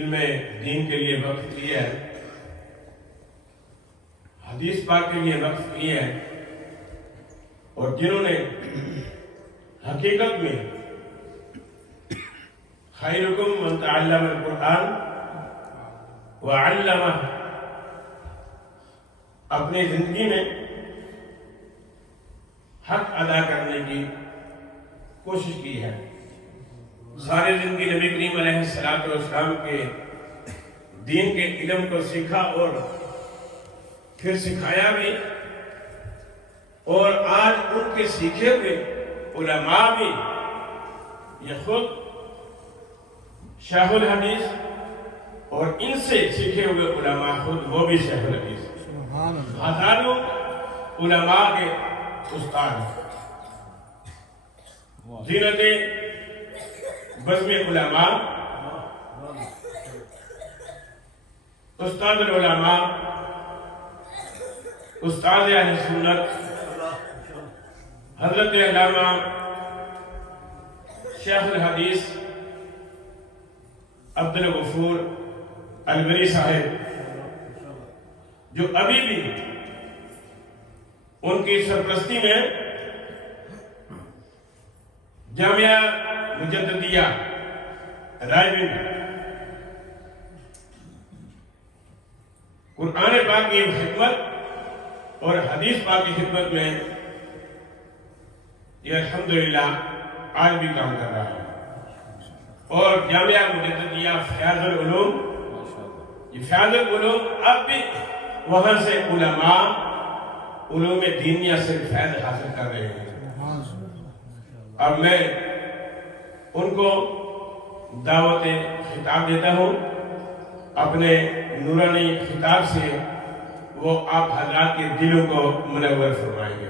علم دین کے لیے وقت لیا ہے، حدیث پاک کے لیے وقت کیا ہے، اور جنہوں نے حقیقت میں خیرکم من تعلم القرآن وعلمہ اپنی زندگی میں حق ادا کرنے کی کوشش کی ہے۔ ساری زندگی نبی کریم علیہ السلام کے دین کے علم کو سیکھا اور پھر سکھایا بھی، اور آج ان کے سیکھے ہوئے علماء بھی، یہ خود شیخ الحدیث اور ان سے سیکھے ہوئے علماء خود وہ بھی شیخ الحدیث، ہزاروں علماء کے استاد، زینت بزم علماء، استاد العلماء، استاد اہل سنت حضرت علامہ شیخ الحدیث عبدالغفور البری صاحب، جو ابھی بھی ان کی سرپرستی میں جامعہ مجددیہ رائے بند قرآن پاک کی خدمت اور حدیث پاک کی خدمت میں یہ الحمدللہ آج بھی کام کر رہا ہے، اور جامعہ مجددیہ فیاض العلوم، یہ فیاض العلوم اب بھی وہاں سے علماء علوم دینیہ سے فیض حاصل کر رہے ہیں۔ اب میں ان کو دعوت خطاب دیتا ہوں، اپنے نورانی خطاب سے وہ آپ حضرات کے دلوں کو منور فرمائیں گے۔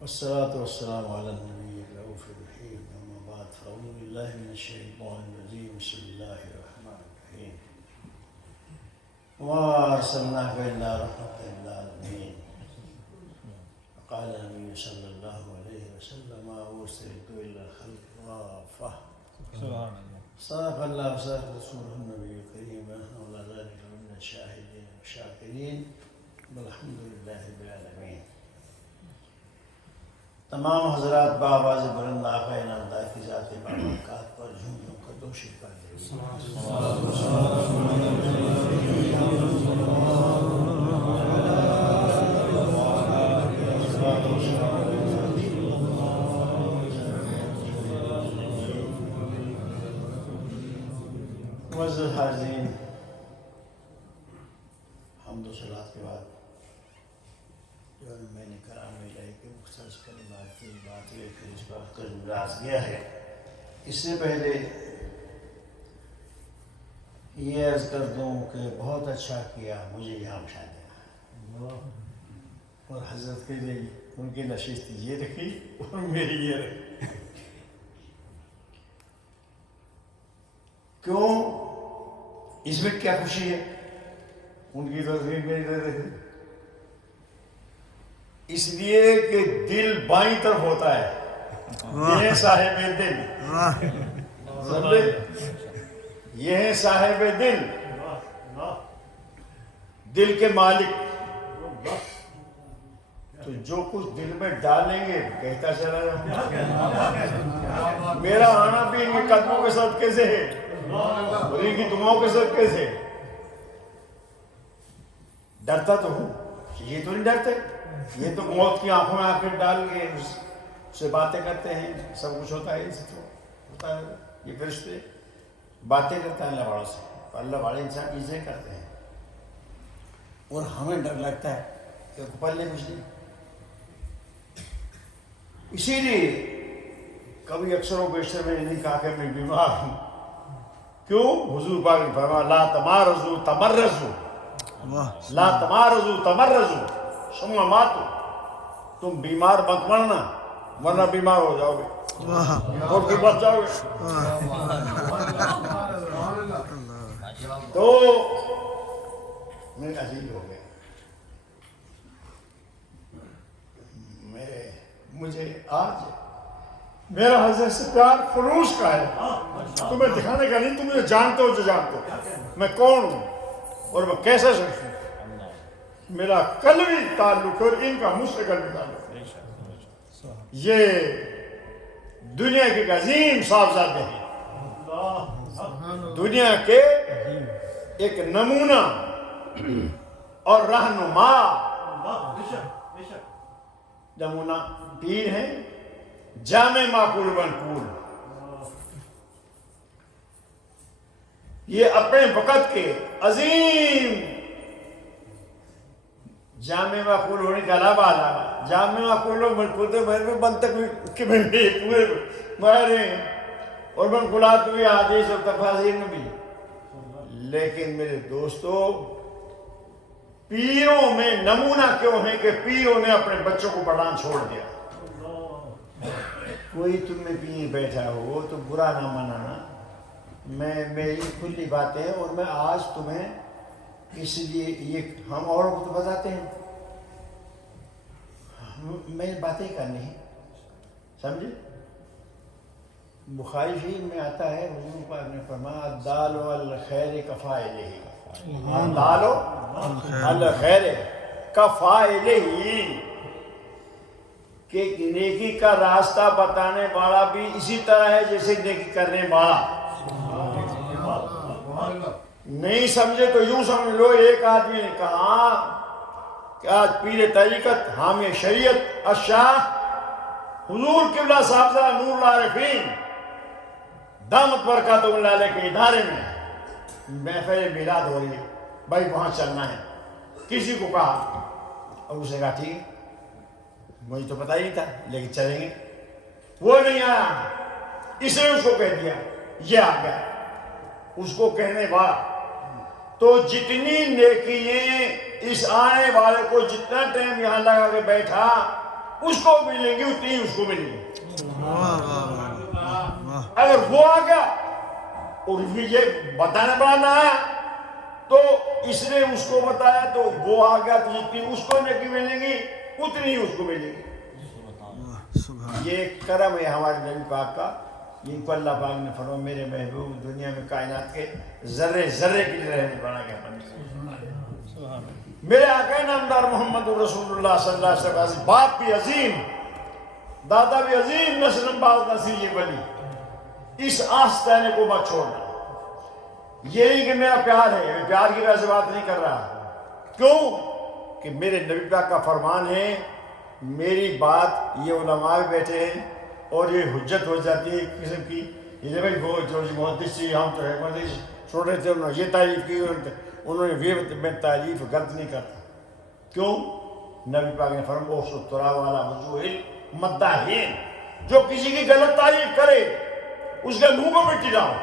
والصلاة والسلام على النبي الرؤوف الرحيم، أما بعد فأعوذ بالله من الشيطان الرجيم، بسم الله الرحمن الرحيم، وما أرسلناك إلا رحمة للعالمين، وقال النبي صلى الله عليه وسلم ما أرسلت إلا الخلق كافة، صدق الله وصدق رسوله النبي الكريم، وعلى ذلك من الشاهدين والشاكرين، والحمد لله رب العالمين۔ تمام حضرات بآواز بلند آقا انعامدار کی ذات بابرکات پر جھوم جھوم کر توشیف کر دیں۔ معزز حاضرین، حمد و صلوات کے بعد جو میں نے کرام الہی کے مختصر کلمات کی بات ہے، پھر اس بات کا جملہ گیا ہے۔ اس سے پہلے یہ عرض کر دوں کہ بہت اچھا کیا مجھے یہاں بٹھا دیا، اور حضرت کے لیے ان کی نشست یہ رکھی اور میری یہ رکھی۔ کیوں؟ اس میں کیا خوشی ہے؟ ان کی تصویر میری طرف، اس لیے کہ دل بائیں طرف ہوتا ہے، یہ صاحب دل، سمجھے؟ یہ ہے صاحب دل، دل کے مالک، تو جو کچھ دل میں ڈالیں گے کہتا چلا جاؤں۔ میرا آنا بھی ان کے قدموں کے صدقے سے ہے اور ان کی دعاؤں کے صدقے سے۔ ڈرتا تو ہوں، یہ تو نہیں ڈرتے، یہ تو موت کی آنکھوں میں آنکھیں ڈال کے اس سے باتیں کرتے ہیں، سب کچھ ہوتا ہے، اس سے ہوتا ہے۔ یہ فرشتے باتیں کرتا ہے اللہ والوں سے، اللہ والے انسان چیزیں کرتے ہیں، اور ہمیں ڈر لگتا ہے کہ پلے کچھ نہیں۔ اسی لیے کبھی اکثر و بیشتر میں نے نہیں کہا کہ میں بیمار ہوں، کیوں؟ حضور پاک نے فرمایا لا تمارزو تمرزو، لا تمارزو تمرزو ثم ماتو، تم بیمار مت مرنا ورنہ بیمار ہو جاؤ گے اور پھر بچ جاؤ گے۔ تو میرے عزیز ہو گئے، مجھے آج میرا حضرت سے پیار خلوص کا ہے، تمہیں دکھانے کا نہیں، تم مجھے جانتے ہو جو جانتے ہو میں کون ہوں اور میں کیسا شخص ہوں، میرا قلبی تعلق اور ان کا مجھ سے قلبی تعلق ہے۔ یہ دنیا کے عظیم صاحبزادے ہیں، دنیا کے ایک نمونہ اور رہنما نمونہ پیر ہیں، جامع معقول منقول۔ یہ اپنے وقت کے عظیم جامع معقول ہونے کے علاوہ جامع معقول و منقول تو میرے میں منطق کے میں پورے ماہر ہیں اور منقولات بھی حدیث اور تفاسیر میں بھی، لیکن میرے دوستو پیروں میں نمونہ کیوں ہے کہ پیروں نے اپنے بچوں کو پڑھانا چھوڑ دیا۔ کوئی تم میں پیر بیٹھا ہو تو برا نہ منانا، میری کھلی بات ہے، اور میں آج تمہیں اس لیے یہ ہم اوروں کو تو بتاتے ہیں، میں باتیں کرنی ہے، سمجھے؟ بخاری شریف میں آتا ہے حضور پاک نے فرمایا الدال علی الخیر کفاعلہ، الدال علی الخیر کفاعلہ، کہ نیکی کا راستہ بتانے والا بھی اسی طرح ہے جیسے نیکی کرنے والا۔ نہیں سمجھے تو یوں سمجھ لو، ایک آدمی نے کہا کہ آج پیر طریقت حامی شریعت الشاہ حضور قبلہ صاحبزادہ نور العارفین دامت برکاتہ اللہ علیہ کے ادارے میں محفل میلاد ہو رہی ہے، بھائی وہاں چلنا ہے، کسی کو کہا، اور اسے کہا ٹھیک ہے، مجھے تو پتہ ہی نہیں تھا لیکن چلیں گے۔ وہ نہیں آیا، اس نے اس کو کہہ دیا، یہ آ گیا اس کو کہنے والا۔ تو جتنی نیکییں اس آنے والے کو جتنا ٹائم یہاں لگا کے بیٹھا اس کو ملیں گی اتنی اس کو ملیں گی۔ اگر وہ آ گیا اور یہ بتانے والا نہ آیا تو اس نے اس کو بتایا تو وہ آ گیا، تو جتنی اس کو نیکی ملیں گی اتنی اس کو ملے گی۔ یہ کرم ہے ہمارے نبی پاک کا، جن کو اللہ پاک نے فرمایا میرے محبوب دنیا میں کائنات کے ذرے ذرے کے لیے رہنے بنا گیا۔ میرے آقا نامدار محمد رسول اللہ صلی اللہ علیہ وسلم، باپ بھی عظیم، دادا بھی عظیم، نسل باز نسیج ولی، اس آستانے کو مت چھوڑنا۔ یہ نہیں کہ میرا پیار ہے، میں پیار کی وجہ سے بات نہیں کر رہا، کیوں کہ میرے نبی پاک کا فرمان ہے، میری بات یہ علماء بیٹھے ہیں اور یہ حجت ہو جاتی ہے ایک قسم کی، یہ بھائی وہ جو محدث تھی، ہم تو ہے محدث چھوٹے تھے، انہوں نے یہ تعریف کی، انہوں نے یہ، میں تعریف غلط نہیں کرتا، کیوں؟ نبی پاک نے فرمایا اوسو ترا والا وجوہ مداحین، جو کسی کی غلط تعریف کرے اس کے منہ پر مٹی ڈالو۔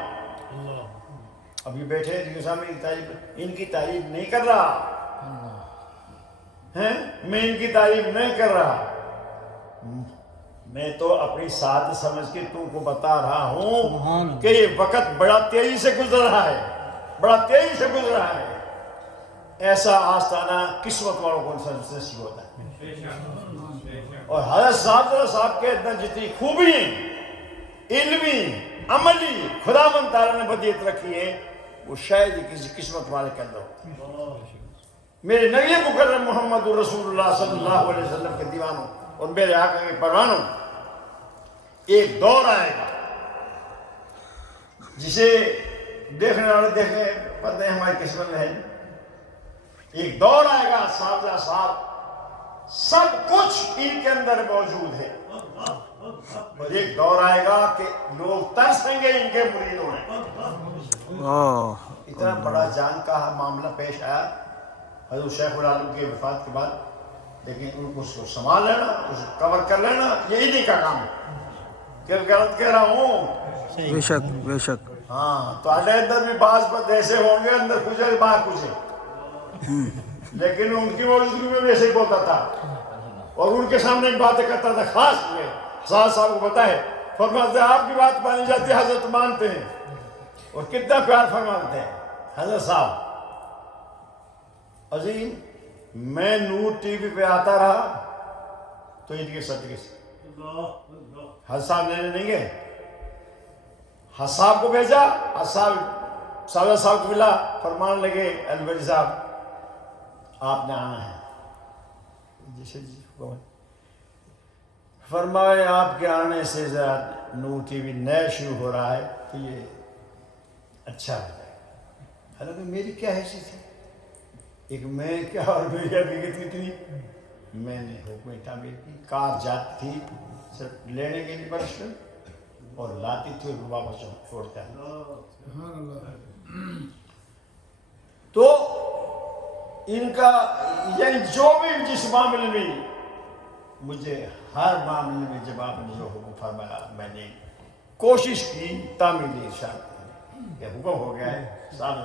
اب یہ بیٹھے ہیں جن کے سامنے ان کی تعریف نہیں کر رہا ہیں، میں ان کی تعریف نہیں کر رہا، میں تو اپنی ساتھ سمجھ کے تم کو بتا رہا ہوں کہ یہ وقت بڑا تیزی سے گزر رہا ہے، بڑا تیزی سے گزر رہا ہے۔ ایسا آستانہ قسمت والوں کو نصیب ہوتا ہے۔ اور حضرت صاحب کے اندر جتنی خوبی علمی عملی خداوند تعالیٰ نے بدیت رکھی ہے وہ شاید ہی کسی قسمت والے کے اندر ہوتا ہے۔ میرے نبی مکرم محمد رسول اللہ صلی اللہ علیہ وسلم کے دیوانوں اور میرے آقا کے پروانوں، ایک دور آئے گا جسے دیکھنے والے دیکھیں پتہ ہے ہماری قسمت میں ہے، ایک دور آئے گا صاحب سب کچھ ان کے اندر موجود ہے، اور ایک دور آئے گا کہ لوگ ترسیں گے ان کے مرید ہونے۔ اتنا بڑا جان کا معاملہ پیش آیا حضرت شیخ العالم کے وفات کے بعد، لیکن ان کو اس کو سنبھال لینا، اس کو کور کر لینا، یہی نہیں کا کام ہے کہ غلط کہہ رہا ہوں۔ بے شک بے شک۔ ہاں تو اندر بھی بعض بات ایسے ہوں گے اندر کچھ ہے باہر کچھ ہے، لیکن ان کی موجودگی میں ویسے ہی بولتا تھا اور ان کے سامنے ایک باتیں کرتا تھا خاص میں حضرت صاحب کو پتا ہے، فرماتے ہیں آپ کی بات مانی جاتی ہے حضرت مانتے ہیں، اور کتنا پیار فرماتے ہیں حضرت صاحب عظیم۔ میں نور ٹی وی پہ آتا رہا تو ان کے صدقے سے حضرت صاحب لینے نہیں گئے، حضرت صاحب کو بھیجا، حضرت صاحب کو ملا، فرمان لگے الولی صاحب آپ نے آنا ہے، جیسے فرمائے آپ کے آنے سے ذرا نور ٹی وی نئے شروع ہو رہا ہے تو یہ اچھا ہو جائے۔ حالانکہ میری کیا حیثیت ہے، ایک میں کیا اور میری حقیقت کتنی، میں نے حکم تعمیر کی، کار جاتی تھی صرف لینے کے لیے برش اور لاتی تھی اور واپس چھوڑتا ہے۔ تو ان کا یعنی جو بھی جس معاملے میں مجھے ہر معاملے میں جب آپ نے جو حکم فرمایا میں نے کوشش کی تعمیل ارشاد کہ حکم ہو گیا ہے صاحب،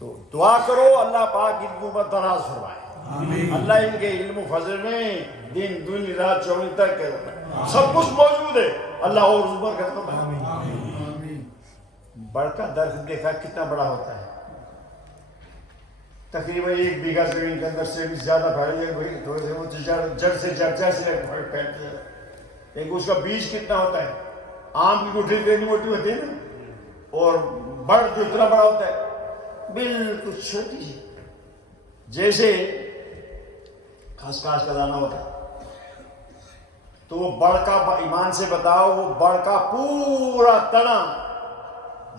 تو دعا کرو اللہ پاک ان کو دراز فرمائے، اللہ ان کے علم و فضل میں دن دن رات 24 تک سب کچھ موجود ہے، اللہ اور زبر کرتا ہے۔ بڑکا درخت دیکھا کتنا بڑا ہوتا ہے، تقریباً 1 بیگھہ زمین کے اندر سے بھی زیادہ پھیلی ہے، جڑ سے پھیلتی ہے، لیکن اس کا بیج کتنا ہوتا ہے، آم کی گٹھلی اتنی موٹی ہوتی ہے نا، اور بڑ جو اتنا بڑا ہوتا ہے بالکل چھوٹی سی، جیسے خسخاس کا دانہ ہوتا ہے، تو وہ بڑ کا ایمان سے بتاؤ وہ بڑ کا پورا تنا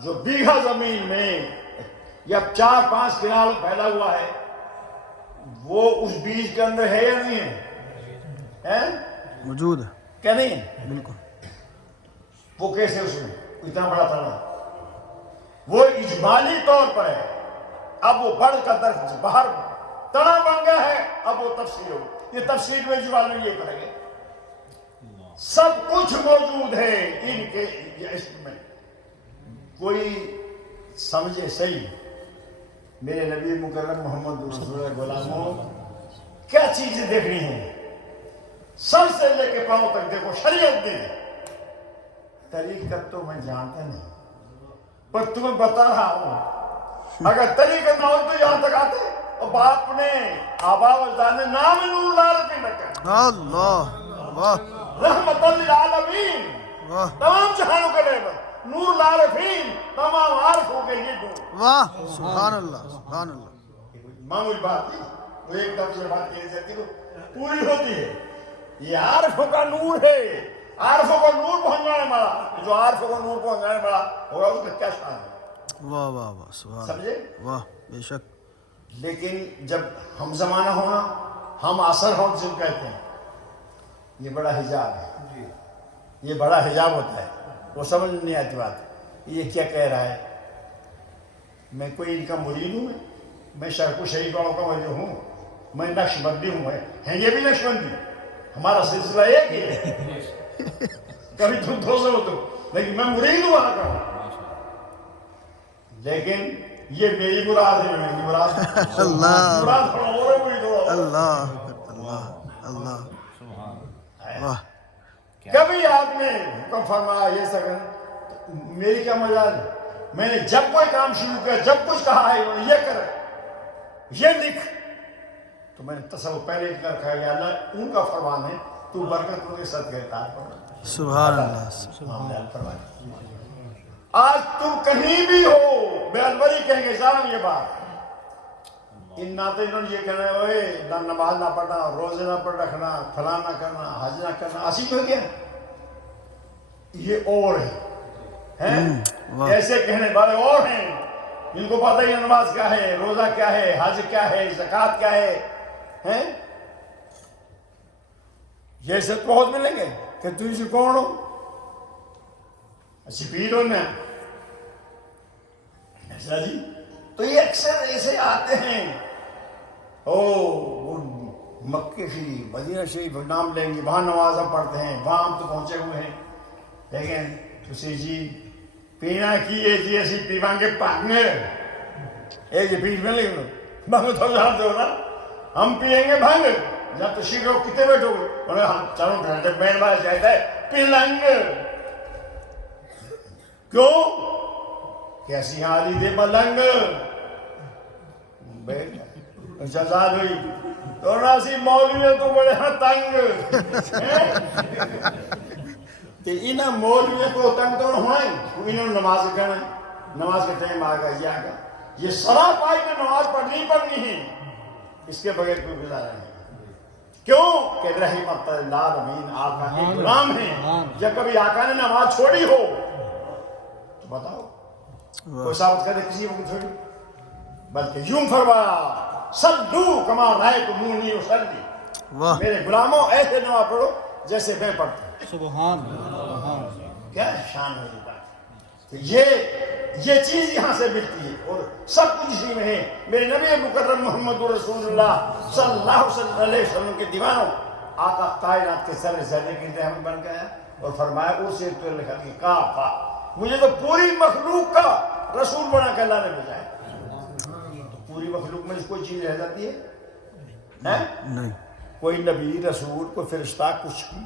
جو بیگھہ زمین میں یا 4-5 کنال پھیلا ہوا ہے وہ اس بیج کے اندر ہے یا نہیں ہے؟ موجود ہے کیا نہیں ہے؟ بالکل۔ وہ کیسے اس میں اتنا بڑا تنا، وہ اجمالی طور پر ہے، اب وہ بڑ کا درخت باہر تنا بن گیا ہے، اب وہ تفصیل ہو، یہ تفصیل میں اجمال میں یہ کریں گے، سب کچھ موجود ہے ان کے اس میں۔ کوئی سمجھے صحیح میرے نبی مکرم محمد رسول اللہ غلاموں کیا چیزیں دیکھنی ہیں، سر سے لے کے پاؤں تک دیکھو، شریعت دی طریقت تو میں جانتا نہیں پر تمہیں بتا رہا ہوں، اگر طریقت نہ ہو تو یہاں تک آتے، اور باپ نے آبا و اجداد نے نام نور العالمین رکھا، اللہ واہ رحمت للعالمین، واہ تمام جہانوں کے رحمت، نور العارفین، تمام عارفوں کے لیے نور۔ واہ سبحان اللہ سبحان اللہ۔ معمولی بات نہیں، وہ ایک دم سے بات کہی جاتی ہے پوری ہوتی ہے، یہ عارفوں کا نور ہے، عارفوں کو نور پہنچانے والا، جو عارفوں کو نور پہنچانے والا ہوگا اس کا کیا شان ہے، واہ واہ واہ سبحان سمجھے؟ واہ بے شک۔ لیکن جب ہم زمانہ ہونا، ہم عصر ہوں جن کہتے ہیں، یہ بڑا حجاب ہے، یہ بڑا حجاب ہوتا ہے، وہ سمجھ نہیں آتی بات، یہ کیا کہہ رہا ہے، میں کوئی ان کا مرید ہوں، میں شرک و شریف والوں کا مرید ہوں، میں نقش بندی ہوں، ہیں یہ بھی نقش بندی، ہمارا سلسلہ ایک ہی ہے، کبھی تم دوسرے ہو تو، لیکن میں مرید ہوں وہاں کا، لیکن یہ میری مراد ہے، میری مراد اللہ مراد تھوڑا اور ہے، مرید ہو اللہ اللہ اللہ واہ کبھی آپ نے حکم فرمایا یہ سکن میری کیا مجال ہے، میں نے جب کوئی کام شروع کیا، جب کچھ کہا ہے یہ کر یہ لکھ، تو میں نے تصور پہلے کر رکھا ہے، اللہ ان کا فرمان ہے، تو برکت ان کے ساتھ گرفتار کر، سبحان اللہ۔ آج تم کہیں بھی ہو بے الوری کہیں گے جانو یہ بات، ان ناطے انہوں نے یہ کہنا ہے اوے نہ نماز نہ پڑھنا، روزے نہ پڑھ رکھنا، فلاں نہ کرنا، حج نہ کرنا، اسی تو کیا یہ اور ہے، ایسے کہنے والے اور ہیں جن کو پتہ ہے نماز کیا ہے، روزہ کیا ہے، حج کیا ہے، زکوٰۃ کیا ہے، یہ سب بہت ملیں گے کہ تو اسے کون ہو، اچھی پیر ہو میں ایسا جی، تو یہ اکثر ایسے آتے ہیں، وہ مکے شریف مدینہ شریف نام لیں گے، وہاں نمازیں پڑھتے ہیں، وہاں ہم تو پہنچے ہوئے ہیں، لیکن تسی جی پینا کیے جی اسی پیوان کے پاکنے اے جی پیٹ میں لیں بھنگ تو جانتے ہو نا ہم پیئیں گے بھنگ جب تشریف لوگ کتنے بیٹھو گے انہیں ہم چلو گھنٹے بین باز جائتا ہے پیلنگ کیوں کیسی حالی دے ملنگ جزاد ہوئی تو ناسی مولوی تو بڑے ہاں تنگ تو انہاں مولوی کو تنگ تو ہونا ہے انہوں نے نماز کرنا ہے نماز کے ٹائم آگا یہ آگا یہ صلاح پائی میں نماز پڑھنی ہے اس کے بغیر کوئی گزارا نہیں کیوں کہ رحمت للعالمین آقا کے غلام ہیں جب کبھی آقا نے نماز چھوڑی ہو تو بتاؤ کوئی ثابت کرے کسی وقت چھوڑی بلکہ یوں فرمایا صلو کما رأیتمونی اصلی میرے غلاموں ایسے نماز پڑھو جیسے میں پڑھتا ہوں سبحان اللہ کیا شان ہے یہ چیز یہاں سے ملتی ہے اور سب کچھ اسی میں ہے میرے نبی مکرم محمد رسول اللہ صلی اللہ علیہ وسلم کے دیوانوں آقا کائنات کے ذرے ذرے کی رحمت بن گیا اور فرمایا اسے تو لکھا کہ کافا مجھے تو پوری مخلوق کا رسول بنا کے اللہ نے بھیجا ہے تو پوری مخلوق میں کوئی چیز رہ جاتی ہے نہیں کوئی نبی رسول کوئی فرشتہ کچھ بھی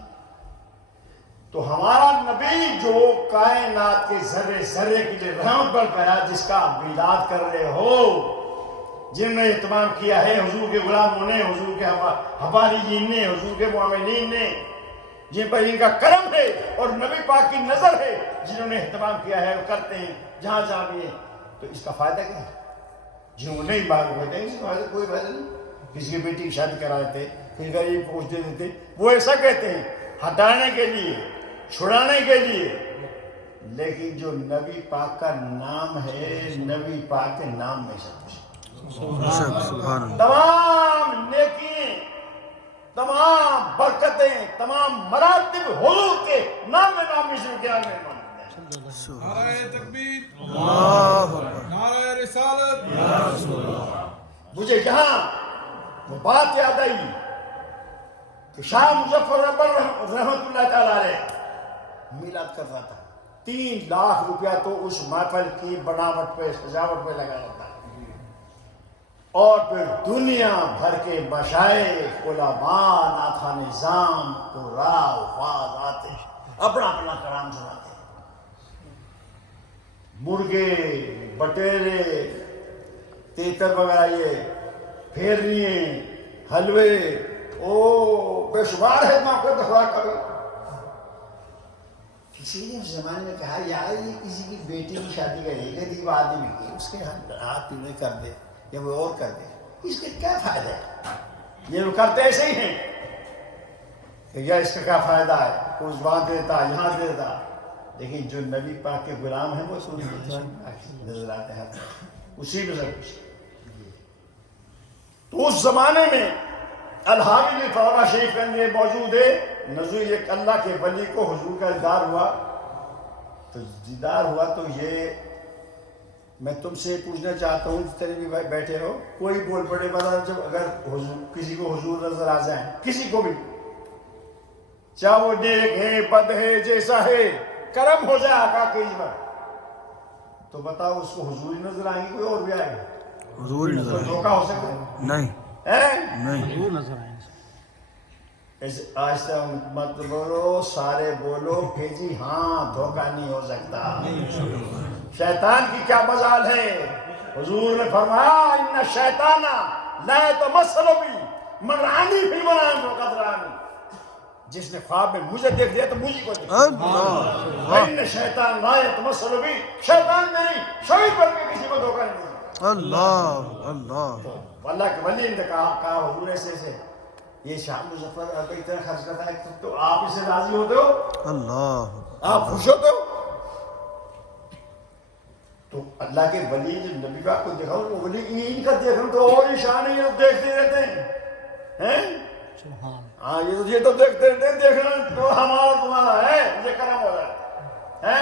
تو ہمارا نبی جو کائنات کے ذرے ذرے کے لیے رحمت بن گیا جس کا آپ میلاد کر رہے ہو جن نے اہتمام کیا ہے حضور کے غلاموں نے حضور کے حواریین نے حضور کے مومنین نے جن پر ان کا کرم ہے اور نبی پاک کی نظر ہے جنہوں نے اہتمام کیا ہے وہ کرتے ہیں جہاں جہاں بھی ہیں تو اس کا فائدہ کیا ہے جنہوں نے نہیں باغ ہوتے ہیں اس کا فائدہ کوئی فائدہ نہیں کسی کی بیٹی کی شادی کرا دیتے کسی غریب پوچھ دے دیتے وہ ایسا کہتے ہیں ہٹانے کے لیے چھڑانے کے لیے لیکن جو نبی پاک کا نام ہے نبی پاک کے نام میں سب کچھ تمام نیکیاں تمام برکتیں تمام مراتب حضور کے نام میں نام میں کیا مہمان نعرہ تکبیر اللہ نعرہ رسالت مجھے یہاں وہ بات یاد آئی کہ شاہ مظفر رحمت اللہ تعالیٰ علیہ میلاد کرتا تھا 3 لاکھ روپیہ تو اس محفل کی بناوٹ پہ سجاوٹ پہ لگا رہتا اور پھر دنیا بھر کے مشائخ علماء ناتھا نظام قراء حفاظ آتے اپنا اپنا کلام سناتے مرغے بٹیرے تیتر وغیرہ یہ پھیرنیے حلوے بے شمار ہے موقع دفاع کرو کسی نے اس زمانے میں کہا یار یہ کسی کی بیٹی کی شادی کرے غریب آدمی کی اس کے ہاتھ پینے کر دے یا وہ اور کر دے اس کے کیا فائدہ ہے یہ لوگ کرتے ایسے ہی ہیں کہ یا اس کا کیا فائدہ ہے کوئی وہاں دیتا یہاں دیتا لیکن جو نبی پاک کے غلام ہیں وہ نظر آتے ہیں اسی میں سب کچھ تو اس زمانے میں الحاوی نے فورا شریف کے اندر موجود ہے نزول ایک اللہ کے ولی کو حضور کا دیدار ہوا تو یہ میں تم سے پوچھنا چاہتا ہوں جس طرح بھی بیٹھے ہو کوئی بول پڑے بتا جب اگر کسی کو حضور نظر آ جائیں کسی کو بھی چاہے وہ نیک ہے بد ہے جیسا ہے کرم ہو جائے آقا کے پر تو بتاؤ اس کو حضور نظر آئیں گے کوئی اور بھی آئے گا حضور نظر دھوکہ ہو سکتا نہیں نہیں نظر آئیں آہستہ مت بولو سارے بولو کہ جی ہاں دھوکہ نہیں ہو سکتا شیطان کی کیا مجال ہے حضور نے فرمایا ان شیطان لا يتمثل بی من رآنی فی المنام فقد رآنی جس نے خواب میں مجھے دیکھ لیا تو مجھے کو دیکھ لیا ان شیطان لا يتمثل بی شیطان میری شہید بن کے کسی کو دھوکہ نہیں دیا اللہ اللہ اللہ کے ولی نے کہا حضور ایسے یہ شاہ مظفر آپ اتنا خرچ کرتا ہے تو آپ اسے راضی ہوتے ہو اللہ آپ خوش ہوتے ہو تو اللہ کے ولی جو نبی پاک کو دیکھا وہ ولی ان کا دیکھنا تو اور ہی شان ہے دیکھتے رہتے ہیں ہاں یہ تو دیکھتے رہتے ہیں دیکھنا تو ہمارا تمہارا ہے یہ کرم ہو جاتا ہے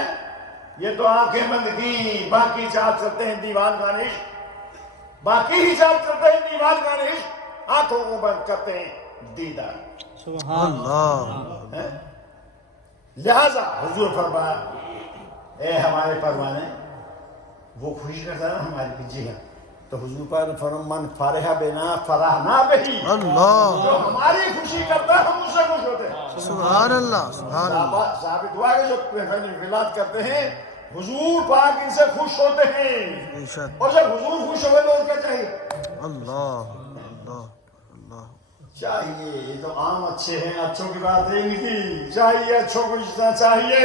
یہ تو آنکھیں بند کی باقی چال چلتے ہیں دیوان کا عشق باقی ہی چال چلتے ہیں دیوان کا عشق آنکھوں کو بند کرتے ہیں دیدار اللہ لہذا حضور فرمایا اے ہمارے پروانے وہ خوشی کرتا ہے نا ہماری بھی. جی ہاں. تو حضور پاک نے فرمایا من فرح بنا فرحنا بہی. اللہ جو ہماری خوشی کرتا ہے ہم اس سے خوش ہوتے ہیں. سبحان اللہ سبحان اللہ ثابت ہوا کہ جو ولاد کرتے ہیں حضور پاک ان سے خوش ہوتے ہیں. بے شک اور جب حضور خوش ہوئے تو اور کیا چاہیے؟ اللہ اللہ اللہ چاہیے. یہ تو عام اچھے ہیں, اچھوں کی بات ہے نہیں. چاہیے اچھوں کو جتنا چاہیے,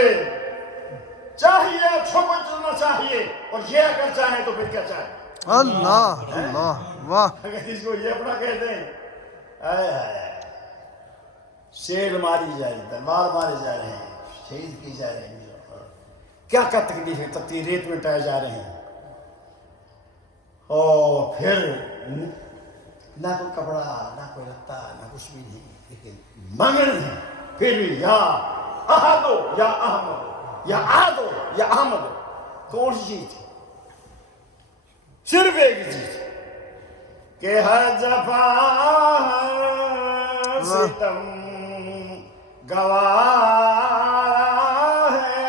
چاہیے اچھوں کو جتنا چاہیے. اور یہ اگر چاہیں تو پھر کیا چاہیں؟ اللہ اللہ واہ اگر اس کو یہ اپنا کہتے ہیں شیر ماری جا رہی, تلوار مارے جا رہے ہیں, شہید کی جا رہے ہیں, کیا کیا تکلیف ہے, تتی ریت میں ٹائے جا رہے ہیں. اور پھر نہ کوئی کپڑا نہ کوئی لتا نہ کچھ بھی نہیں, لیکن منگن ہے. پھر بھی یا احدو یا احمد یا آدو یا احمد, کون سی چیز تھی؟ صرف ایک چیز کہ ہر جفا ستم گواہ ہے.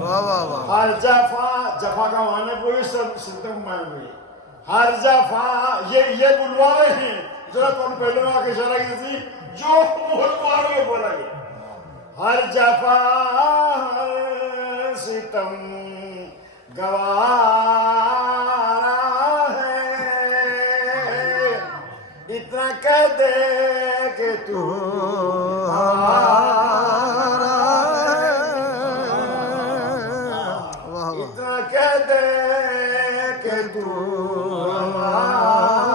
واہ واہ واہ ہر جفا کا معنی کوئی ستم مان ہوئی. ہر جفا یہ بلوارے ہیں. ذرا تو پہلے میں آ کے اشارہ کی تھی جو بلوارے میں بولا گیا. ہر جفا ستم گواہ ہے, اتنا کہہ دے کہ تو ہمارا واہ واہ اتنا کہہ دے کہ تو ہمارا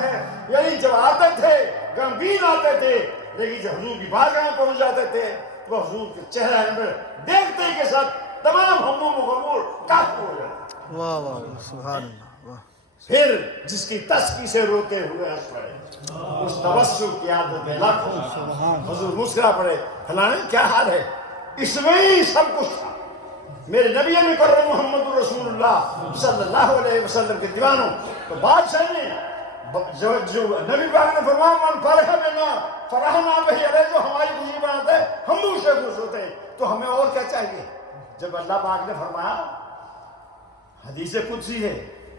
ہے. یعنی جب آتے تھے غمگین آتے تھے, لیکن جب حضور کی بارگاہ میں پہنچ جاتے تھے تو حضور کے چہرے میں دیکھتے ہی کے ساتھ تمام ہموم و غمور کافر ہو جاتے. واہ واہ سبحان اللہ واہ پھر جس کی تسکی سے روتے ہوئے ہنس پڑے, اس تبسم کی عادت میں لاکھوں حضور مسکرا پڑے. فلانے کیا حال ہے؟ اس میں ہی سب کچھ تھا. میرے نبی مکرم محمد رسول اللہ صلی اللہ علیہ وسلم کے دیوانوں. تو بادشاہ نے جو نبی پاک نے فرمایا من فرح بنا فرحنا بہی علیہ, جو ہماری خوشی بناتے ہیں ہم بھی اسے خوش ہوتے ہیں. تو ہمیں اور کیا چاہیے؟ جب اللہ پاک نے فرمایا, حدیث قدسی ہے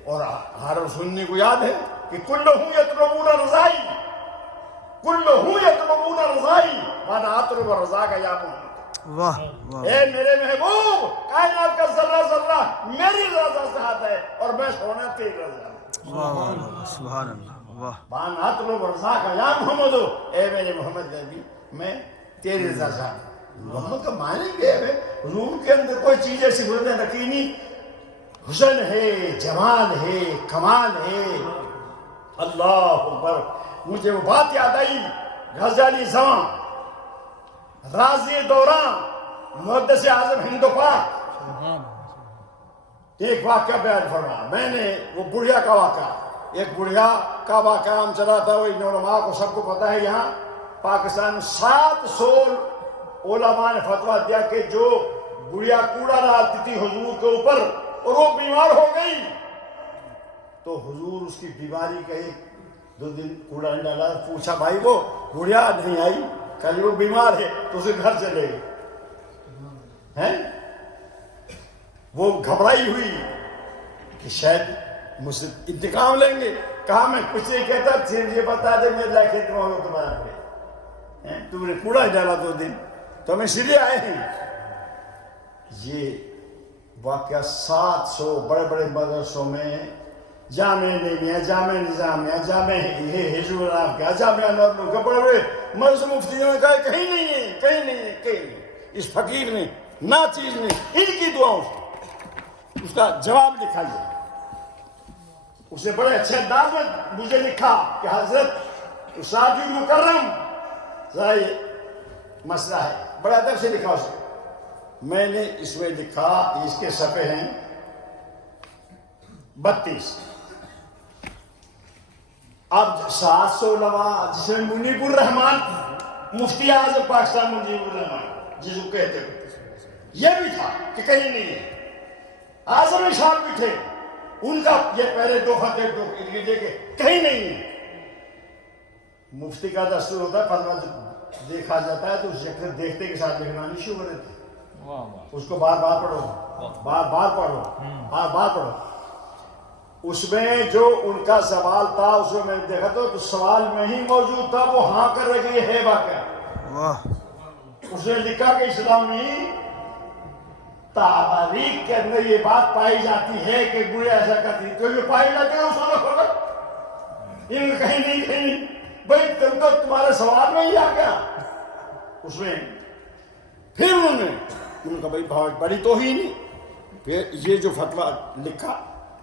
اور ہر سننے کو یاد ہے کہ کلہم یطلبون رضائی, کلہم یطلبون رضائی وانا اطلب رضاک یا محمد. واہ واہ اے میرے محبوب, کائنات کا ذرہ ذرہ میری رضا سے آتا ہے اور میں سونا تیری رضا. واہ واہ واہ سبحان اللہ واہ وانا اطلب رضاک یا محمد, اے میرے محمد نبی میں تیری رضا سے آتا. محمد کا معنی کیا ہے؟ حضور کے اندر کوئی چیز ایسی بولتے یقینی حسن ہے, جمال ہے, کمال ہے. اللہ اکبر. مجھے وہ بات یاد آئی, غزالی زمان رازی دوران محدث اعظم ہند و پاک ایک واقعہ بیان فرمایا. میں نے وہ بڑھیا کا واقعہ, ایک بڑھیا کا واقعہ ہم چلا تھا, وہ علماء کو سب کو پتا ہے. یہاں پاکستان میں 700 علماء نے فتویٰ دیا کہ جو بڑھیا کوڑا ڈالتی تھی حضور کے اوپر اور وہ بیمار ہو گئی, تو حضور اس کی بیماری کا 1-2 دن کوڑا نہیں ڈالا. پوچھا بھائی وہ بڑھیا نہیں آئی, کل وہ بیمار ہے, تو اسے گھر چلے گئے. وہ گھبرائی ہوئی کہ شاید مجھ سے انتقام لیں گے. کہا میں کچھ نہیں کہتا, صرف یہ بتا دے میرا خدمت ہو تمہارے پہ, تم نے کوڑا ڈالا 2 دن تو ہمیں سیدھے آئے ہیں. یہ واقعہ 700 بڑے بڑے مدرسوں میں, جامع نعیمیہ, جامع نظامیہ, جامع حزب اللہ کا, جامع نور کا, بڑے بڑے مدرسے مفتیوں نے کہا کہیں نہیں ہے, کہیں نہیں ہے, کہیں نہیں. اس فقیر نے نہ چیز نے ان کی دعاؤں سے اس کا جواب لکھا. اس نے بڑے اچھے انداز میں مجھے لکھا کہ حضرت استاد مکرم ذرا یہ مسئلہ ہے. بڑے ادب سے لکھا اس نے. میں نے اس میں لکھا, اس کے صفحے ہیں 32. اب 700 علماء جس میں منیب الرحمان مفتی اعظم پاکستان منیب الرحمان جس کو کہتے ہیں, یہ بھی تھا کہ کہیں نہیں ہے. اعظم شام بھی تھے, ان کا یہ پہلے 2 فتوے کہ کہیں نہیں ہے. مفتی کا دستور ہوتا ہے فتویٰ دیکھا جاتا ہے تو اس شخص دیکھتے کے ساتھ لکھنا نہیں شروع ہوتے، اس کو بار بار پڑھو، بار بار پڑھو، بار بار پڑھو۔ اس میں جو ان کا سوال تھا اس میں میں نے دیکھا تو سوال میں ہی موجود تھا، وہ ہاں کر رہے کہ یہ ہے واقعہ۔ واہ اس نے لکھا کہ اسلامی تاریخ کے اندر یہ بات پائی جاتی ہے کہ بوڑھے ایسا کرتی، تو یہ پائی جاتی ہے اس وقت ان کہیں نہیں بھائی تم تو تمہارے سوال میں ہی آ گیا۔ اس میں پھر انہوں نے کہا بھائی بڑی توہین نہیں، پھر یہ جو فتویٰ لکھا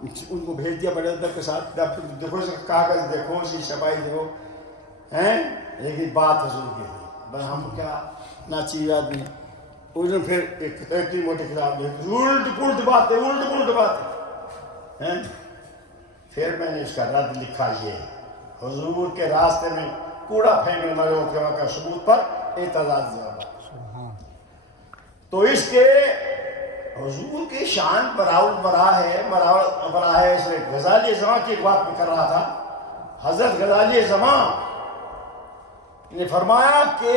ان کو بھیج دیا بڑے ادب کے ساتھ، دیکھو کاغذ دیکھو سی چھپائی دیکھو ہیں، لیکن بات حضور کی تھی، بس ہم کیا ناچیز آدمی۔ اس نے پھر ایک اتنی موٹی کتاب لکھی، الٹ پلٹ باتیں ہیں۔ پھر میں نے اس کا رد لکھا، یہ حضور کے راستے میں کوڑا پھینکنے والوں کے واقع ثبوت پر اعتراض جواب۔ تو اس کے حضور کی شان برا ہے۔ اس نے غزالی زماں کی ایک بات بھی کر رہا تھا، حضرت غزالی زماں نے فرمایا کہ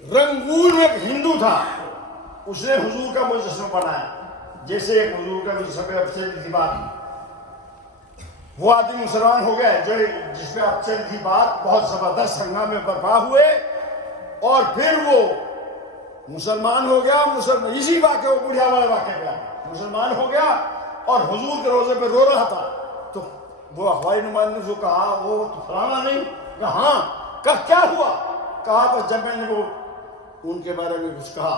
رنگول میں ایک ہندو تھا، اس نے حضور کا مجسمہ بنایا، جیسے ایک حضور کا مجسمہ اب چلی تھی بات، وہ آدمی مسلمان ہو گیا جس پہ اب چلی تھی بات، بہت زبردست ہنگامے برپا ہوئے، اور پھر وہ مسلمان ہو گیا، اسی واقعے وہ بڑھیا والے واقعے پہ مسلمان ہو گیا اور حضور کے روزے پہ رو رہا تھا، تو وہ اخباری نمائندے نے کہا وہ فلانا نہیں، کہا ہاں، کہا کیا ہوا؟ کہا بس جب میں نے وہ ان کے بارے میں کچھ کہا،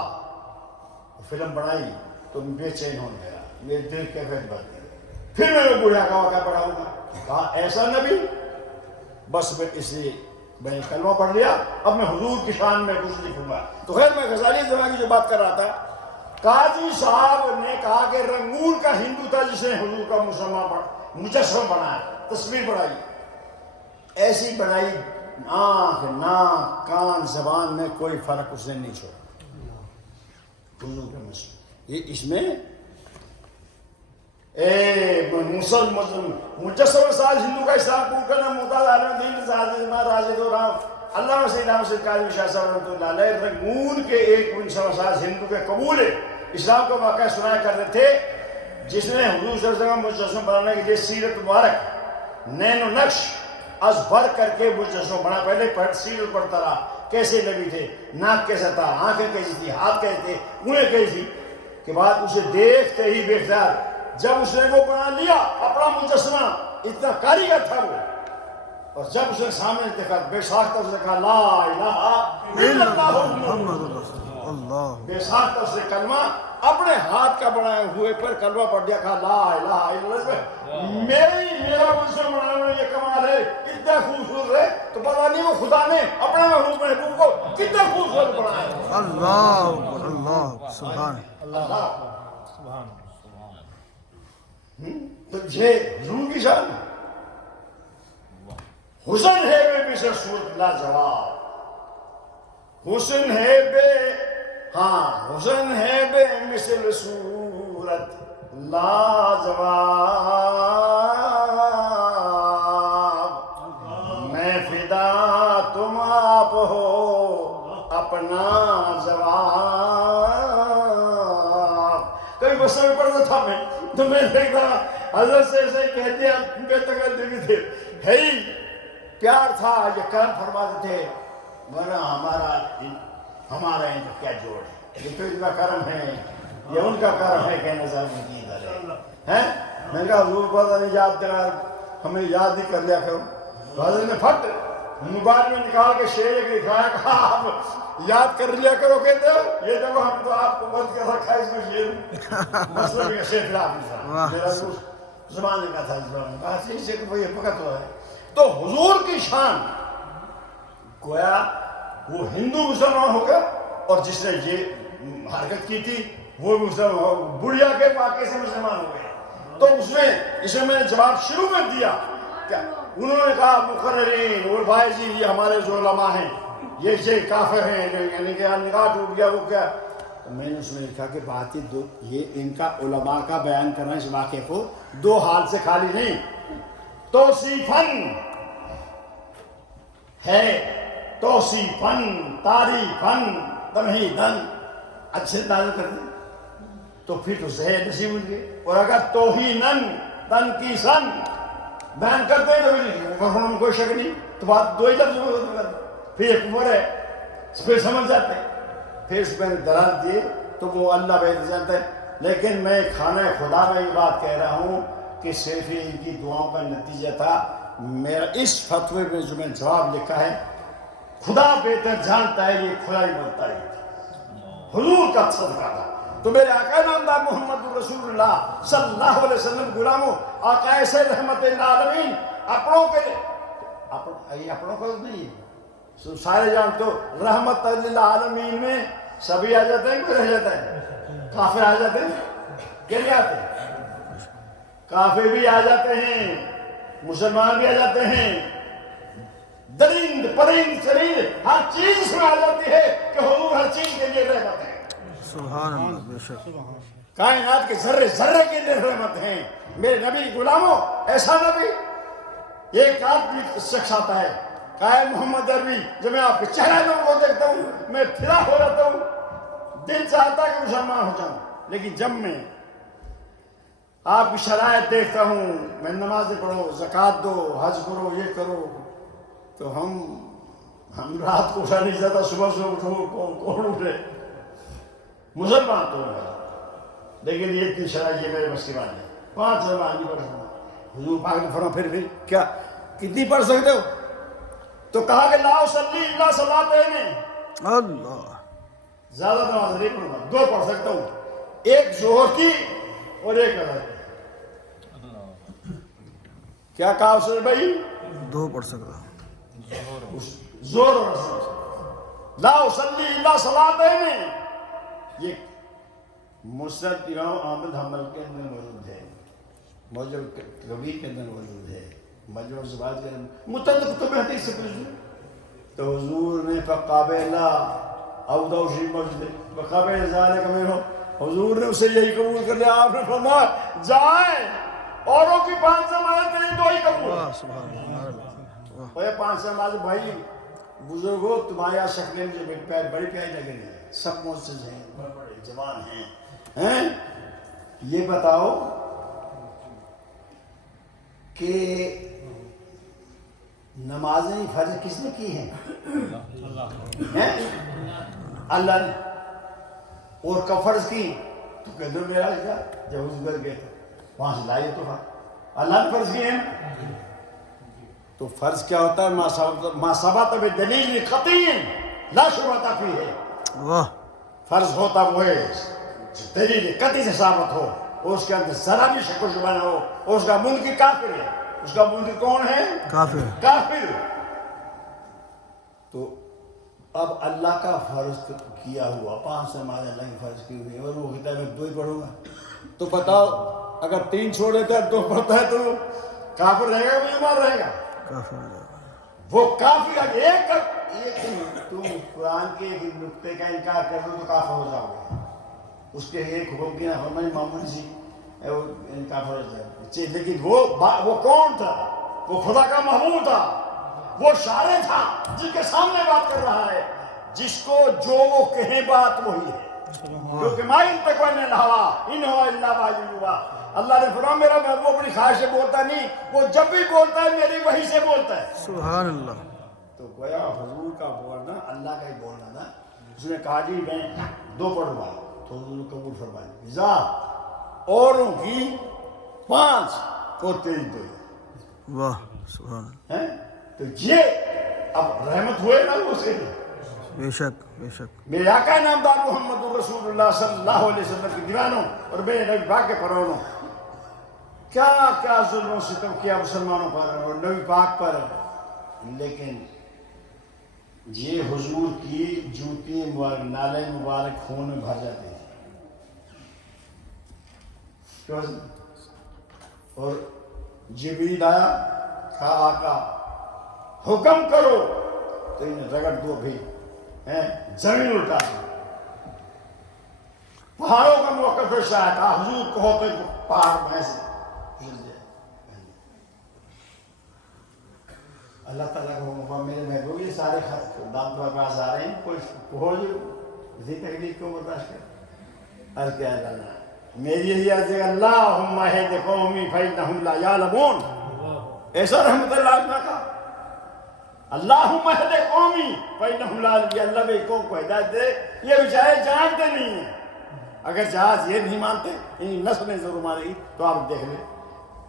فلم بنائی تو میں بے چین ہو گیا، میرے دل کے فیض بڑھ گئے، پھر میں نے بڑھیا کا واقعہ پڑھاؤں گا۔ کہا ایسا نبی، بس میں اس لیے میں نے کلمہ پڑھ لیا، اب میں حضور کی شان میں کچھ لکھوں گا۔ تو خیر میں غزالی زماں کی جو بات کر رہا تھا، قاضی صاحب نے کہا کہ رنگول کا ہندو تھا جس نے حضور کا مجسمہ بنایا، تصویر بنائی، ایسی بنائی، آنکھ ناک کان زبان میں کوئی فرق اس نے نہیں چھوڑا حضور کا مجسمہ۔ یہ اس میں مجسمہ ساز ہندو کا اسلام قبول کرنا محتاج عالم دین راجد و رام علامہ سید احمد سید کاظمی شاہ صاحب رحمۃ اللہ علیہ رنگون کے ایک مجسمہ ساز ہندو کے قبول اسلام کا واقعہ سنایا کرتے تھے، جس نے حضور صلی اللہ علیہ وسلم مجسمہ بنانے کے لیے سیرت مبارک نین و نقش از بھر کر کے مجسمہ بنا، پہلے سیرت پڑھتا رہا، کیسے نبی تھے، ناک کیسا تھا، آنکھیں کیسی تھی، ہاتھ کیسے تھے، انہیں کیسی تھی، کہ بعد اسے دیکھتے ہی بےخیال جب اس نے وہ بنا لیا اپنا مجسمہ، اتنا کاریگر تھا وہ، اور جب اس نے سامنے دیکھا بے ساختہ اس نے کہا لا الہ الا اللہ محمد رسول اللہ، بے ساختہ اس نے کلمہ اپنے ہاتھ کا بنائے ہوئے پر کلمہ پڑھ دیا، کہا لا الہ الا اللہ۔ میرا مجسمہ بنانے میں یہ کمال ہے، اتنا خوبصورت ہے، تو پتا نہیں وہ خدا نے اپنے محبوب محبوب کو کتنا خوبصورت بنایا۔ اللہ اکبر، اللہ سبحان اللہ تو یہ حضور کی شان حسن ہے بے مثل صورت لاجواب، حسن ہے بے مثل صورت لاجواب، میں فدا تم آپ ہو اپنا جواب۔ کئی مسئلہ پڑھتا تھا میں تو میں دیکھتا حضرت سے ایسے ہی کہتے ہیں، بے تکلفی تھے، ہے ہی پیار تھا، یہ کرم فرماتے تھے، ورنہ ہمارا ان کا کیا جوڑ ہے، یہ تو ان کا کرم ہے، یہ ان کا کرم ہے کہ نظام مدید ہے۔ میں نے کہا حضور پتہ نہیں یاد کرا، ہمیں یاد ہی کر لیا کرو۔ حضرت نے پھٹ موبائل میں نکال کے شعر ایک لکھایا، کہا آپ یاد کر لیا کرو، کہتے ہو یہ دیکھو ہم تو آپ کو بند کر رکھا ہے اس میں شعر، مسئلہ کا شعر فلاح نہیں تھا، میرا زمانے کا تھا، زبان کہا سے کہ وہ یہ فقط ہوا ہے۔ تو حضور کی شان گویا وہ ہندو مسلمان ہو گیا، اور جس نے یہ حرکت کی تھی وہ مسلمان، بڑھیا کے واقعے سے مسلمان ہو گئے۔ تو اسے میں نے جواب شروع میں دیا، انہوں نے کہا مقررین اور بھائی جی یہ ہمارے جو علماء ہیں یہ کافر ہیں، یعنی کہ نگاہ ٹوٹ گیا، وہ کیا؟ تو میں نے اس میں لکھا کہ بات یہ ان کا علماء کا بیان کرنا اس واقعے کو دو حال سے خالی نہیں، توصیفاً ہے توصیفاً تعریفاً تمہیداً اچھے تعلق کرتے ہیں تو پھر تو زہر نصیب ہوں گے، اور اگر توہیناً تنقیصاً بیان کرتے ہیں تو پھر ہم کوئی شک نہیں، تو بات دو ہی لفظ میں پھر ایک کفر ہے، پھر سمجھ جاتے ہیں، پھر اس میں دلال دیے تو وہ اللہ بہتر جانتا ہے۔ لیکن میں خانہ خدا میں یہ بات کہہ رہا ہوں کہ صرف ان کی دعاؤں کا نتیجہ تھا۔ میرا اس فتوے میں جو میں جواب لکھا ہے، خدا بہتر جانتا ہے، یہ خدا ہی بنتا ہے، حضور کا صدقہ تھا۔ تو میرے آقا نامدار محمد رسول اللہ صلی اللہ علیہ وسلم غلاموں، آقا ایسے رحمت للعالمین اپنوں کے لیے، اپنوں کو نہیں، سارے جان تو رحمت للعالمین میں سبھی آ جاتے ہیں، کوئی رہ جاتا ہے؟ کافر آ جاتے ہیں، کیا نہیں آتے؟ کافر بھی آ جاتے ہیں، مسلمان بھی آ جاتے ہیں، درند پرند چرند ہر چیز اس میں آ جاتی ہے کہ حضور ہر چیز کے لیے رحمت ہے۔ سبحان اللہ، بے شک کائنات کے ذرے ذرے کے لیے رحمت ہیں۔ میرے نبی غلاموں، ایسا نبی ایک آدمی شخص آتا ہے، قائم محمد عربی، جب میں آپ کے چہرے لوگوں کو دیکھتا ہوں میں پھرا ہو جاتا ہوں، دل چاہتا ہے کہ مسلمان ہو جاؤں، لیکن جب میں آپ کی شرائط دیکھتا ہوں، میں نمازیں پڑھو، زکوٰۃ دو، حج کرو، یہ کرو، تو ہم رات کو اٹھا نہیں جاتا، صبح اٹھو، کون اٹھے؟ مسلمان تو ہے، لیکن یہ اتنی شرائط یہ میرے بس کی بات ہے، 5 نماز نہیں پڑھ سکتا۔ حضور پاک نے فرمایا پھر کیا کتنی پڑھ سکتے ہو؟ تو کہا کہ لا اصلی الا صلاتین، اللہ، زیادہ نماز نہیں پڑھوں گا، 2 پڑھ سکتا ہوں، ایک ظہر کی اور ایک اثر کی۔ کیا کہا اس نے بھائی؟ 2 پڑھ سکتا، زور اور اثر، لا اصلی الا صلاتین، یہ مسند امام احمد حنبل کے اندر موجود ہے، موجب کبیر کے اندر موجود ہے، مجموع الزوائد کے اندر متعدد کتب حدیث سے پوچھو تو حضور نے فقابل ابو داؤد شریف موجود ہے، فقابل ذالک منہ، حضور نے اسے یہی قبول کر لیا۔ آپ نے فرمایا جائیں اوروں کی 5 نمازیں تیری 2 ہی قبول۔ سبحان اللہ، اور یہ 5 نمازیں بھائی بزرگوں تمہارے یہاں شکلیں مجھے بڑی پیاری لگ رہی ہیں، سب معزز ہیں، بڑے جوان ہیں، یہ بتاؤ کہ نمازیں فرض کس نے کی ہیں؟ اللہ نے، اور کب فرض کی؟ تو کہتے ہو میرا کیا جب حضور کر گئے تھے وہاں سے لائے تو اللہ نے فرض کی ہیں۔ تو فرض کیا ہوتا ہے؟ ما ثبت بدلیل قطعی لا شبہۃ فیہ، واہ، فرض ہوتا وہ ہے دلیل قطعی سے ثابت ہو اور اس کے اندر ذرا بھی شک و شبہ نہ ہو، اور اس کا منکر کافر ہے۔ اس کا منکر کون ہے؟ کافر، کافر۔ تو اب اللہ کا فرض کیا ہوا 5 نمازیں اللہ کی فرض کی ہوئی، اور وہ کہتا ہے میں 2 ہی پڑھوں گا، تو بتاؤ اگر 3 چھوڑ دیتا ہے 2 پڑھتا ہے تو کافر رہے گا، مسلمان رہے گا؟ کافر، وہ کافر ہے۔ ایک تم قرآن کے ایک نقطے کا انکار کر دو تو کافر ہو جاؤ گے، اس کے ایک حکم کی نہ فرمانی معمولی سی انکار ہو جائے، لیکن وہ کون تھا؟ وہ خدا کا محبوب تھا، وہ شارع تھا جس کے سامنے بات کر رہا ہے، جس کو جو وہ کہیں بات وہی ہے، کیونکہ ما ينطق عن الهوى ان هو الا وحی یوحی۔ اللہ نے فرمایا میرا محبوب اپنی خواہش سے بولتا نہیں، وہ جب بھی بولتا ہے میری وحی سے بولتا ہے۔ سبحان اللہ، تو گویا حضور کا بولنا اللہ کا ہی بولنا نا۔ اس نے کہا جی میں 2 پڑھوں گا تو حضور نے قبول فرمایا، جا اوروں کی 5 اور تیری 2 واہ، سبحان اللہ، ہیں۔ تو یہ اب رحمت ہوئے نا وہ سے۔ بے شک، بے شک، میرے آقا نامدار محمد رسول اللہ صلی اللہ علیہ وسلم کے دیوانوں اور میرے نبی پاک کے پرونوں، کیا کیا ظلم و ستم کیا مسلمانوں پر اور نبی پاک پر، لیکن یہ حضور کی جوتی مبارک، نالے مبارک خون میں بھر جاتے ہیں۔ اور جبریل آیا، کہا آقا حکم کرو، تو انہیں رگڑ دو بھی زمین الٹا دو، پہاڑوں کا موقع پیش آیا، کہا حضور کہو تو پہاڑ میں سے گزر جائے۔ اللہ تعالیٰ کو میرے محبوب یہ سارے دام پر پاس آ رہے ہیں، کوئی ہو جو اسی تکلیف کو برداشت کر عرض کیا جانا میری یہی عرض ہے اللہم اہد قومی فإنہم لا یعلمون. ایسا رحمت اللہ علیہ کا اللہم اہد قومی فإنہم لا یعلمون. اللہ بھائی قوم کو ہدایت دے، یہ بیچارے جانتے نہیں ہیں. اگر جہاز یہ نہیں مانتے ان نسلیں ضرور مانے گی تو آپ دیکھ لیں.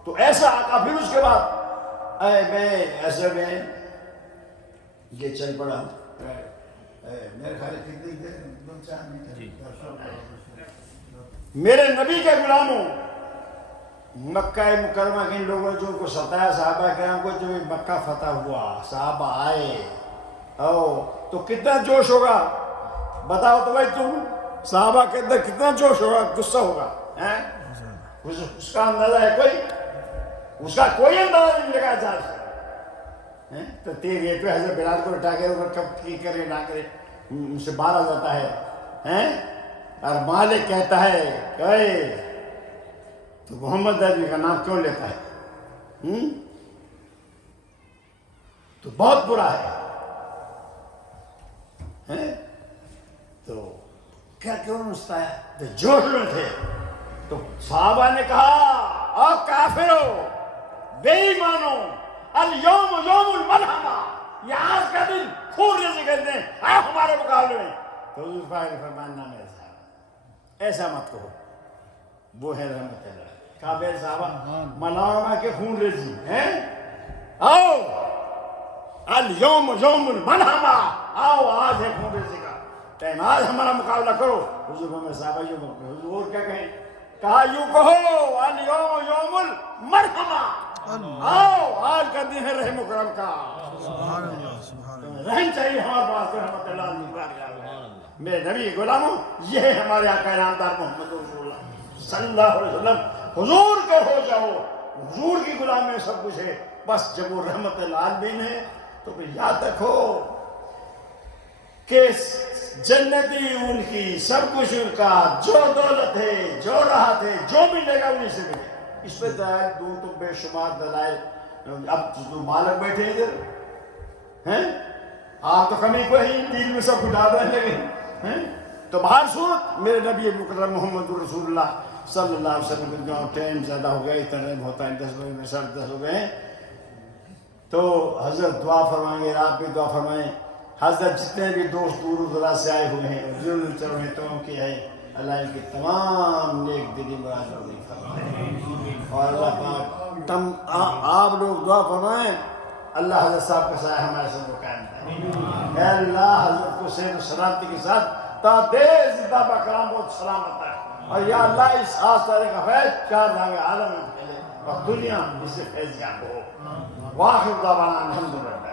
تو ایسا آقا پھر اس کے بعد اے میں ایسے میں یہ چل پڑا میرے خیال کتنی دیر میرے نبی کے غلاموں مکہ مکرمہ کے لوگوں جو کو ستایا صحابہ کرام کو، جو مکہ فتح ہوا صحابہ آئے تو کتنا جوش ہوگا بتاؤ تو بھائی تم. صحابہ کے اندر کتنا جوش ہوگا، غصہ ہوگا. اس کا اندازہ ہے کوئی؟ اس کا کوئی اندازہ نہیں لگا جا سکتا. تو تیرے پہ حضرت بلال کو اٹھا کے اوپر کب کی کرے نہ کرے ان سے باہر آ جاتا ہے. اور مالک کہتا ہے کہ تو محمد عربی کا نام کیوں لیتا ہے؟ تو بہت برا ہے. تو کیا کیوں ستایا؟ تو جوش میں تھے. تو صحابہ نے کہا او کافرو بے ایمانو الیوم یوم الملحمہ، یہ آج کا دن خون ریزی کرتے ہیں آپ ہمارے مقابلے میں. تو حضور پاک نے فرمایا نہ میرے صحابہ ایسا مت کہو، وہ ہے رحمت اللہ. کہا میرے صحابہ ملحمہ کے خون ریزی ہیں، آؤ الیوم یوم الملحمہ، آؤ آج ہے خون ریزی کا ٹائم، آج ہمارا مقابلہ کرو. حضور میں صحابہ یوں حضور کیا کہیں؟ کہا یوں کہو الیوم یوم المرحمہ، آؤ آج کا دن ہے رحم و کرم کا. رحم چاہیے ہمارے پاس رحمت اللہ علیہ. میرے نبی غلاموں یہ ہے ہمارے آقا انعامدار محمد رسول اللہ صلی اللہ علیہ وسلم. حضور کے ہو جاؤ، حضور کی غلام میں سب کچھ ہے. بس جب وہ رحمت العالمین ہے تو پھر یاد رکھو کہ جنتی ان کی، سب کچھ ان کا، جو دولت ہے، جو راحت ہے، جو ملے گا انہیں سے ملے. اس پہ دلائل دور تو بے شمار دلائل. اب جو مالک بیٹھے ادھر ہیں آپ تو کمی کو ہی دل میں سب کچھ آدھا لگے ہیں. تو باہر صورت میرے نبی مکرم محمد رسول اللہ صلی اللہ علیہ وسلم کا ٹائم زیادہ ہو گیا، اتنا ٹائم ہوتا ہے 10 بجے میں 10:30 ہو گئے ہیں. تو حضرت دعا فرمائیں گے، آپ بھی دعا فرمائیں. حضرت جتنے بھی دوست دور دراز سے آئے ہوئے ہیں ضرور چڑھے تو کی ہے اللہ ان کی تمام نیک دلی مراد فرمائے. اور اللہ پاک آپ لوگ دعا فرمائیں اللہ حضرت صاحب کا سایہ ہمارے سب کو قائم کرے. اے اللہ حضرت کو صحت و سلامتی کے ساتھ تا دیر زندہ بکرام بہت سلامت ہے. اور یا اللہ اس خاص طرح کا فیض 4 جہاں عالم میں پھیلے اور دنیا اس سے فیض یاب ہو. واخر دعوانا الحمدللہ.